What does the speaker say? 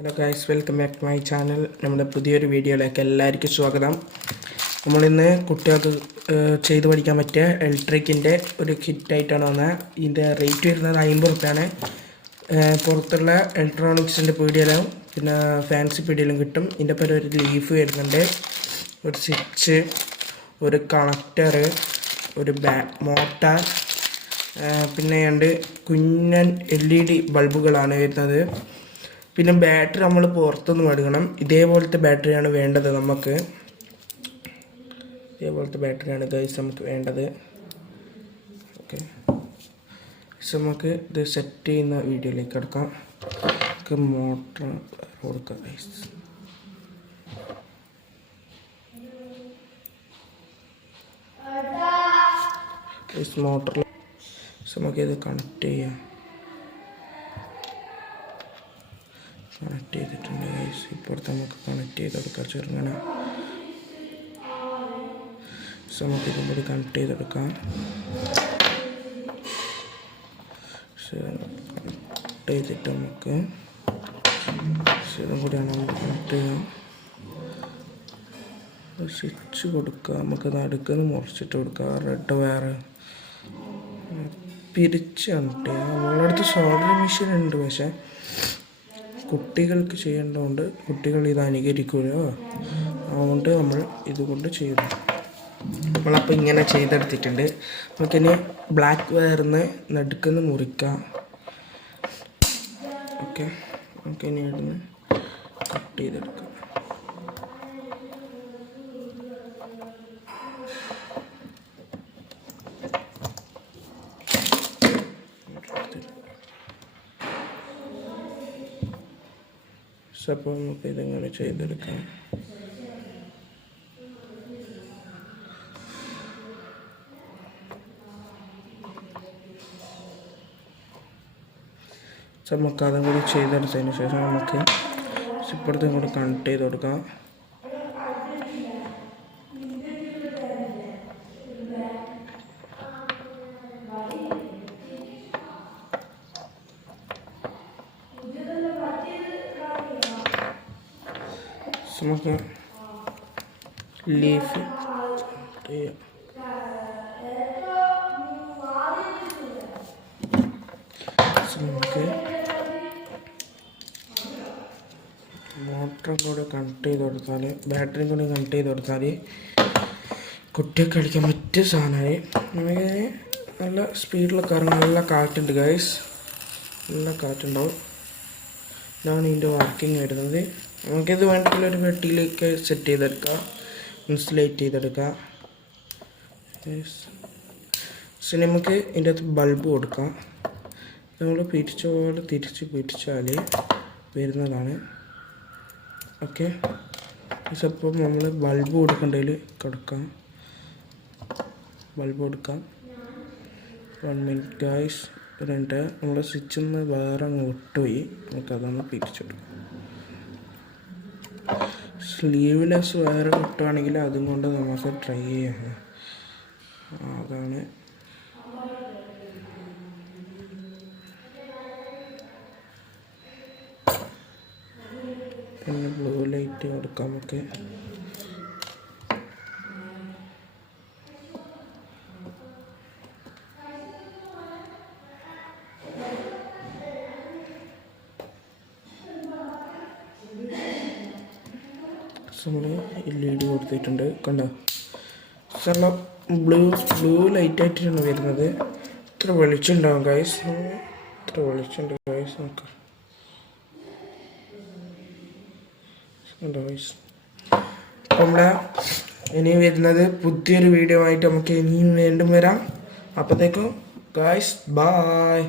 Hello guys, welcome back to my channel. നമ്മുടെ പുതിയൊരു വീഡിയോയിലേക്ക് എല്ലാവർക്കും സ്വാഗതം. നമ്മളിന്ന് കുട്ടികൾക്ക് ചെയ്ത് പഠിക്കാൻ പറ്റിയ ഇലക്ട്രിക്കിൻ്റെ ഒരു കിറ്റായിട്ടാണ് വന്നത്. ഇതിൻ്റെ റേറ്റ് വരുന്നത് 50 റുപ്യാണ്. പുറത്തുള്ള ഇലക്ട്രോണിക്സിൻ്റെ പീടികയിലും പിന്നെ ഫാൻസി പീടികയിലും കിട്ടും. ഇതിൻ്റെ പേര് ഒരു ലീഫ് വരുന്നുണ്ട്, ഒരു സ്വിച്ച്, ഒരു കണക്ടർ, ഒരു മോട്ടർ, പിന്നെ രണ്ട് കുഞ്ഞൻ LED ബൾബുകളാണ് വരുന്നത്. പിന്നെ ബാറ്ററി നമ്മൾ പുറത്തുനിന്ന് മേടിക്കണം. ഇതേപോലത്തെ ബാറ്ററിയാണ് വേണ്ടത് നമുക്ക്. ഇതേപോലത്തെ ബാറ്ററിയാണ് ഗൈസ് നമുക്ക് വേണ്ടത്. ഓക്കെ, നമുക്ക് ഇത് സെറ്റ് ചെയ്യുന്ന വീഡിയോയിലേക്ക് കിടക്കാം. നമുക്ക് മോട്ടർ കൊടുക്കാം ഗൈസ്. മോട്ടറിൽ നമുക്കിത് കണക്ട് ചെയ്യാം. കണക്ട് ചെയ്തിട്ടുണ്ട് ഗൈസ്. ഇപ്പുറത്ത് നമുക്ക് കണക്ട് ചെയ്ത് കൊടുക്കാം ചെറുങ്ങനെ. നമുക്കിതും കൂടി കണക്ട് ചെയ്തെടുക്കാം. കണക്ട് ചെയ്തിട്ട് നമുക്ക് ഇതും കൂടിയാണ് നമുക്ക് കണക്ട് ചെയ്യാം. സ്വിച്ച് കൊടുക്കുക. നമുക്ക് നടുക്കുന്ന മുറിച്ചിട്ട് കൊടുക്കുക. റെഡ് വയർ പിരിച്ച് കണക്ട് ചെയ്യാം. നമ്മളുടെ അടുത്ത് സോൾഡറിങ് മെഷീൻ ഉണ്ട്, പക്ഷേ കുട്ടികൾക്ക് ചെയ്യേണ്ടതുകൊണ്ട് കുട്ടികൾ ഇത് അനുകരിക്കുമല്ലോ, അതുകൊണ്ട് നമ്മൾ ഇതുകൊണ്ട് ചെയ്യുന്നു. നമ്മളപ്പോൾ ഇങ്ങനെ ചെയ്തെടുത്തിട്ടുണ്ട്. നമുക്കിനി ബ്ലാക്ക് വയറിന്ന് നടുക്കുന്ന് മുറിക്കാം. ഓക്കെ, നമുക്കിനി ഇവിടുന്ന് കട്ട് ചെയ്തെടുക്കാം. അപ്പോൾ നമുക്ക് ഇതെങ്ങനെ ചെയ്തെടുക്കാം. നമുക്ക് അതും കൂടി ചെയ്തെടുത്തതിന് ശേഷം നമുക്ക് ഇപ്പുറത്തും കൂടി കണക്ട് ചെയ്ത് കൊടുക്കാം. നമുക്ക് ലീഫ് ചെയ്യാം. നമുക്ക് മോട്ടറും കൂടെ കണക്ട് ചെയ്ത് കൊടുത്താൽ, ബാറ്ററിയും കൂടി കണക്ട് ചെയ്ത് കൊടുത്താൽ കുട്ടികൾക്ക് കളിക്കാൻ പറ്റിയ സാധനമായി. നമുക്ക് നല്ല സ്പീഡിൽ കറങ്ങും. നല്ല കാറ്റുണ്ട് ഗൈസ്, നല്ല കാറ്റുണ്ടാവും. ഇതാണ് ഇതിൻ്റെ വർക്കിംഗ് വരുന്നത്. നമുക്കിത് വേണമെങ്കിൽ ഒരു പെട്ടിയിലേക്ക് സെറ്റ് ചെയ്തെടുക്കാം, ഇൻസുലേറ്റ് ചെയ്തെടുക്കാം. പക്ഷെ നമുക്ക് ഇതിൻ്റെ അകത്ത് ബൾബ് കൊടുക്കാം. നമ്മൾ പിരിച്ച പോലെ തിരിച്ച് പിരിച്ചാൽ വരുന്നതാണ്. ഓക്കെ, അപ്പോൾ നമ്മൾ ബൾബ് കൊടുക്കേണ്ടതിൽ കൊടുക്കാം. ബൾബ് കൊടുക്കാം. 1 മിനിറ്റ് ഗൈസ്. എന്നിട്ട് നമ്മുടെ സ്വിച്ചിൽ നിന്ന് വേറെ അങ്ങ് വിട്ടുപോയി. നമുക്കതൊന്ന് പിരിച്ചെടുക്കാം. സ്ലീവ്ലെസ് വയർ കിട്ടുകയാണെങ്കിൽ അതും കൊണ്ട് നമുക്ക് ട്രൈ ചെയ്യാം. അതാണ് പിന്നെ ബ്ലൂ ലൈറ്റ് കൊടുക്കാം നമുക്ക്. നമ്മൾ LED കൊടുത്തിട്ടുണ്ട്, കണ്ടോ? നല്ല ബ്ലൂ ലൈറ്റായിട്ടാണ് വരുന്നത്. ഇത്ര വെളിച്ചുണ്ടാവും ഗൈസ്, ഇത്ര വെളിച്ചുണ്ട് ഗൈസ്. നമുക്ക് കണ്ടോ ഗൈസ്? നമ്മുടെ ഇനി വരുന്നത് പുതിയൊരു വീഡിയോ ആയിട്ട് നമുക്ക് ഇനിയും വീണ്ടും വരാം. അപ്പോഴത്തേക്കും ഗൈസ്, ബൈ.